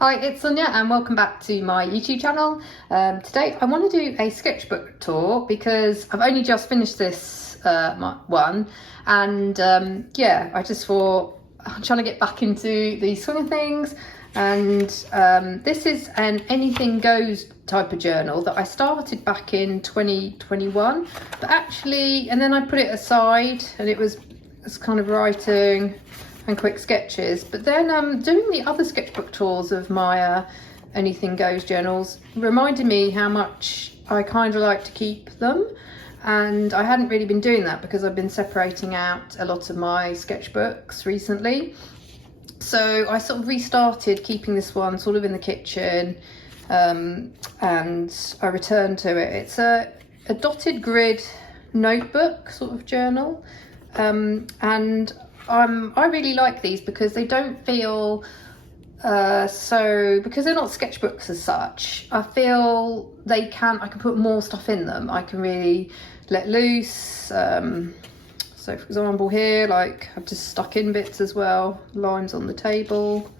Hi, it's Sonia and welcome back to my YouTube channel. Today I want to do a sketchbook tour because I've only just finished this one, and yeah, I just thought I'm trying to get back into these sort of things, and this is an anything goes type of journal that I started back in 2021, but actually, and then I put it aside and it was kind of writing and quick sketches, but then doing the other sketchbook tours of my anything goes journals reminded me how much I kind of like to keep them, and I hadn't really been doing that because I've been separating out a lot of my sketchbooks recently. So I sort of restarted keeping this one sort of in the kitchen, and I returned to it. It's a dotted grid notebook sort of journal, and I really like these because they don't feel because they're not sketchbooks as such. I feel I can put more stuff in them. I can really let loose. So for example here, like I've just stuck in bits as well, lines on the table.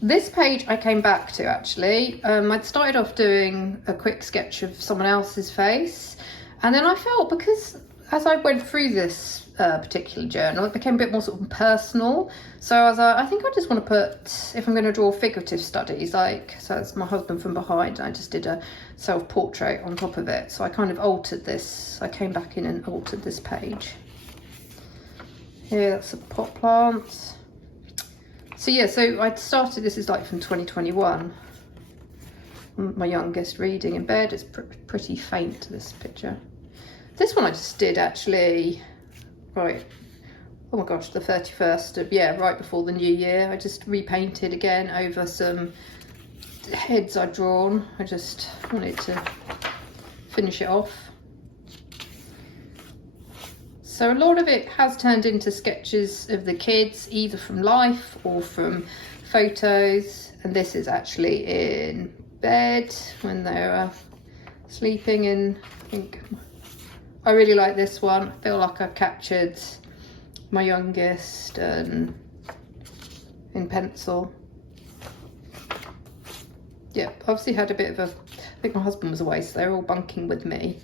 This page I came back to actually. I'd started off doing a quick sketch of someone else's face, and then I felt, because as I went through this particular journal, it became a bit more sort of personal. So I was like, I think I just want to put, if I'm going to draw figurative studies, like, so it's my husband from behind, I just did a self-portrait on top of it. So I kind of altered this. I came back in and altered this page. Here, that's a pot plant. So yeah, so I started, this is like from 2021. My youngest reading in bed. It's pretty faint, this picture. This one I just did actually, right, oh my gosh, the 31st of, yeah, right before the new year. I just repainted again over some heads I'd drawn. I just wanted to finish it off. So a lot of it has turned into sketches of the kids, either from life or from photos. And this is actually in bed when they're sleeping in, I think, I really like this one. I feel like I've captured my youngest in pencil. Yeah, obviously had a bit of a, I think my husband was away, so they were all bunking with me,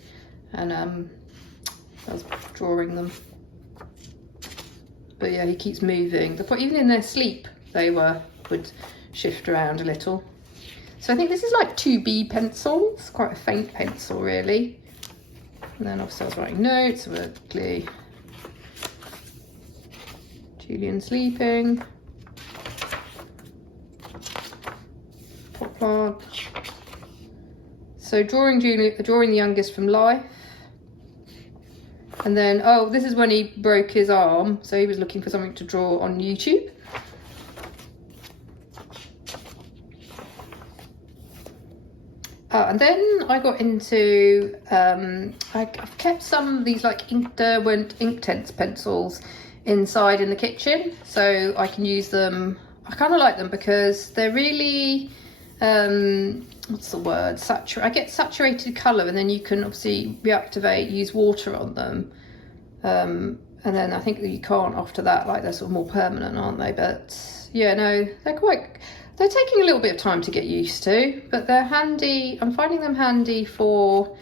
and I was drawing them. But yeah, he keeps moving. Even in their sleep, they would shift around a little. So I think this is like 2B pencils, quite a faint pencil really. And then obviously I was writing notes about Julian sleeping, pot plant. So drawing the youngest from life. And then, oh, this is when he broke his arm, so he was looking for something to draw on YouTube. And then I got into, I've kept some of these like Derwent Inktense pencils inside in the kitchen, so I can use them. I kind of like them because they're really, what's the word? I get saturated colour, and then you can obviously use water on them. And then I think that you can't after that, like they're sort of more permanent, aren't they? But yeah, no, they're taking a little bit of time to get used to, but they're handy. I'm finding them handy for,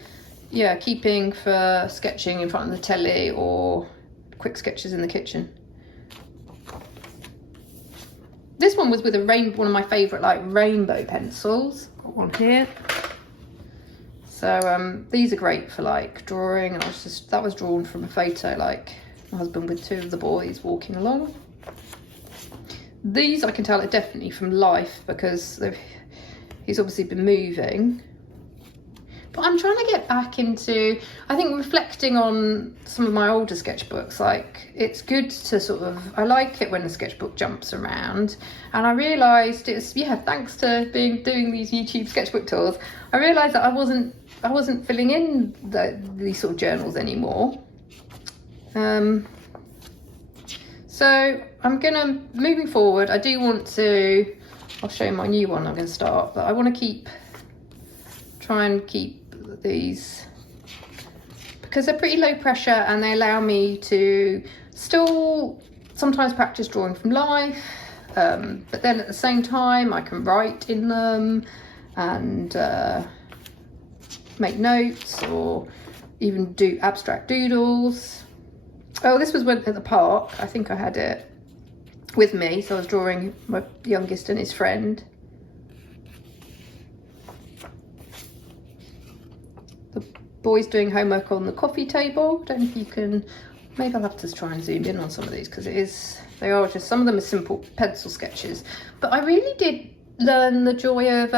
yeah, keeping for sketching in front of the telly or quick sketches in the kitchen. This one was with one of my favourite like rainbow pencils. Got one here. So these are great for like drawing, and that was drawn from a photo, like my husband with two of the boys walking along. These I can tell are definitely from life because he's obviously been moving. But I'm trying to get back into, I think, reflecting on some of my older sketchbooks. Like, it's good to sort of, I like it when the sketchbook jumps around. And I realised it's, yeah, thanks to doing these YouTube sketchbook tours, I realised that I wasn't filling in these sort of journals anymore. So I'm gonna, moving forward, I do want to, I'll show you my new one I'm gonna start, but I want to try and keep these because they're pretty low pressure and they allow me to still sometimes practice drawing from life, But then at the same time, I can write in them and make notes or even do abstract doodles. Oh, this was when at the park. I think I had it with me, so I was drawing my youngest and his friend. The boys doing homework on the coffee table. Don't know if you can, maybe I'll have to try and zoom in on some of these because they are just, some of them are simple pencil sketches. But I really did learn the joy of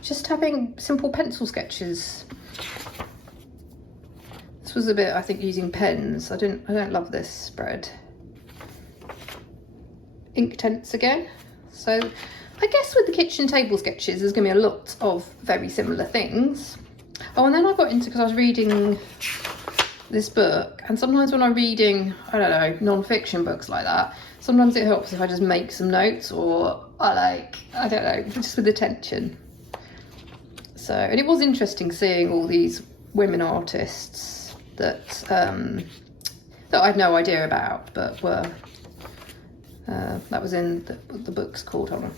just having simple pencil sketches. This was a bit, I think, using pens. I don't love this spread. Ink tents again. So I guess with the kitchen table sketches, there's going to be a lot of very similar things. Oh, and then I got into, because I was reading this book, and sometimes when I'm reading, I don't know, non-fiction books like that, sometimes it helps if I just make some notes, or I don't know, just with attention. So, and it was interesting seeing all these women artists that I had no idea about, but were that was in the book's called, hold on,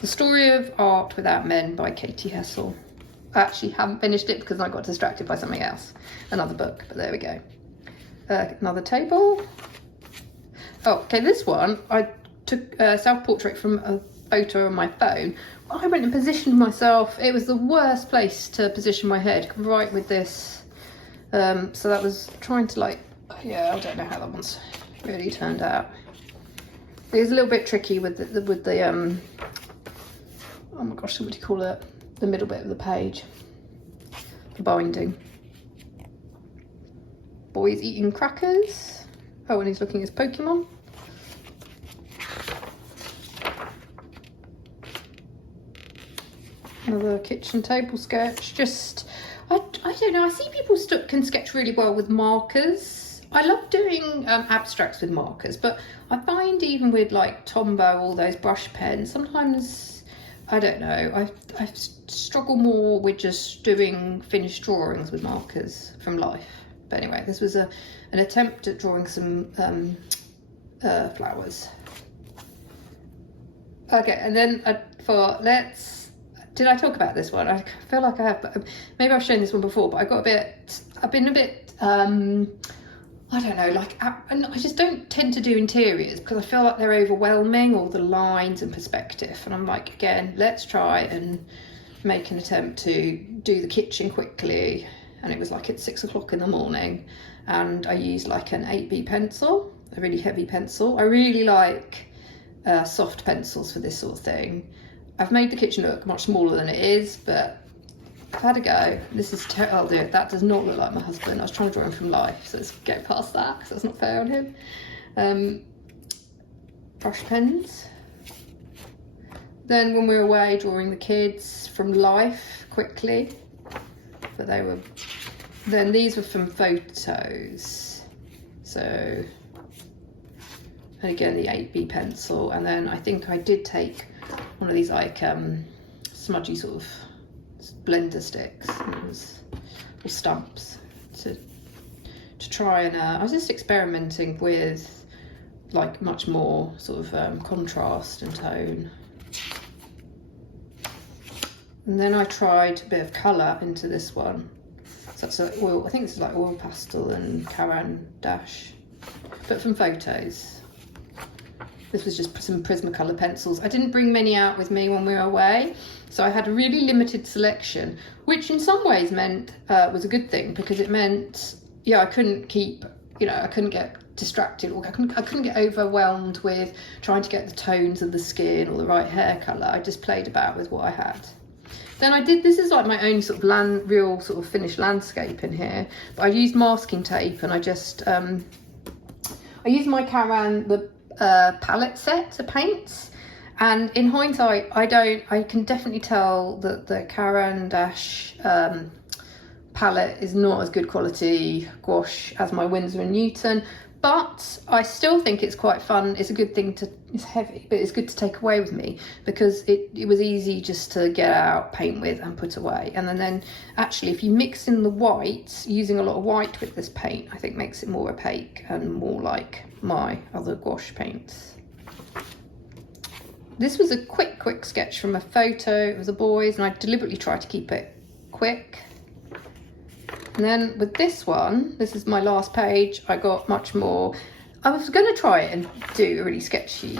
The Story of Art Without Men by Katie Hessel. I actually haven't finished it because I got distracted by something else, another book, but there we go. Another table. Oh, okay, this one, I took a self-portrait from a photo on my phone. I went and positioned myself. It was the worst place to position my head, right with this. So that was trying to yeah, I don't know how that one's really turned out. It was a little bit tricky with the oh my gosh, what do you call it? The middle bit of the page, the binding. Boy's eating crackers. Oh, and he's looking at his Pokemon. Another kitchen table sketch. Just, I don't know, I see people can sketch really well with markers. I love doing abstracts with markers, but I find even with like Tombow, all those brush pens, sometimes, I don't know, I struggle more with just doing finished drawings with markers from life. But anyway, this was an attempt at drawing some flowers. Okay, and then did I talk about this one? I feel like I have, but maybe I've shown this one before, but I've been a bit, I don't know, I just don't tend to do interiors because I feel like they're overwhelming, all the lines and perspective. And I'm like, again, let's try and make an attempt to do the kitchen quickly. And it was like at 6 o'clock in the morning. And I used like an 8B pencil, a really heavy pencil. I really like soft pencils for this sort of thing. I've made the kitchen look much smaller than it is, but I've had a go. This is oh dear, that does not look like my husband. I was trying to draw him from life, so let's get past that because that's not fair on him. Brush pens. Then when we were away drawing the kids from life quickly, but then these were from photos. So, and again the 8B pencil, and then I think I did take one of these like smudgy sort of blender sticks, and it was or stumps to try and I was just experimenting with like much more sort of contrast and tone. And then I tried a bit of colour into this one. So that's like oil, I think this is like oil pastel and Caran d'Ache, but from photos. This was just some Prismacolor pencils. I didn't bring many out with me when we were away, so I had a really limited selection, which in some ways meant was a good thing because it meant, yeah, I couldn't keep, I couldn't get distracted, or I couldn't get overwhelmed with trying to get the tones of the skin or the right hair colour. I just played about with what I had. Then this is like my own sort of real sort of finished landscape in here, but I used masking tape and I just, I used my Caran, palette set of paints, and in hindsight I can definitely tell that the Caran d'Ache palette is not as good quality gouache as my Winsor & Newton, But I still think it's quite fun. It's a good thing to, it's heavy, but it's good to take away with me because it was easy just to get out, paint with and put away. And then actually if you mix in the white, using a lot of white with this paint, I think makes it more opaque and more like my other gouache paints. This was a quick sketch from a photo. It was a boy's and I deliberately tried to keep it quick. And then with this one, this is my last page, I got much more. I was going to try it and do a really sketchy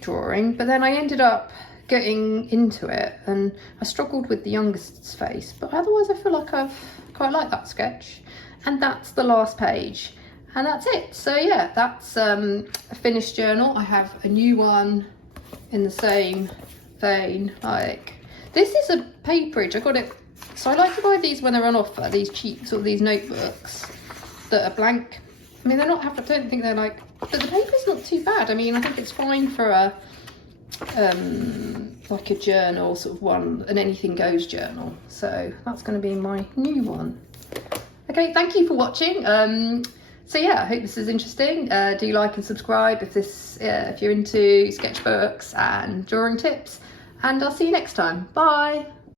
drawing, but then I ended up getting into it and I struggled with the youngest's face, but otherwise I feel like I've quite liked that sketch. And that's the last page and that's it. So yeah, that's a finished journal. I have a new one in the same vein. Like, this is a paperage. I got it. So I like to buy these when they're on offer, these cheap sort of these notebooks that are blank. I mean, they're not, I don't think they're like, but the paper's not too bad. I mean, I think it's fine for a, like a journal sort of one, an anything goes journal. So that's going to be my new one. Okay, thank you for watching. So yeah, I hope this is interesting. Do like and subscribe if you're into sketchbooks and drawing tips. And I'll see you next time. Bye.